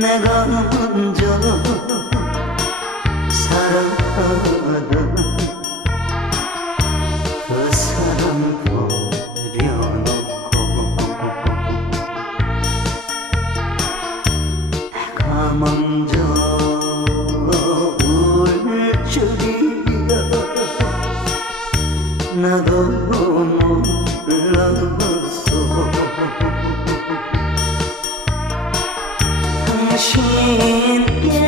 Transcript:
내가 먼저 사랑하던 그 사람 버려놓고 내가 먼저 울 줄이야 나도 몰랐어. 당신께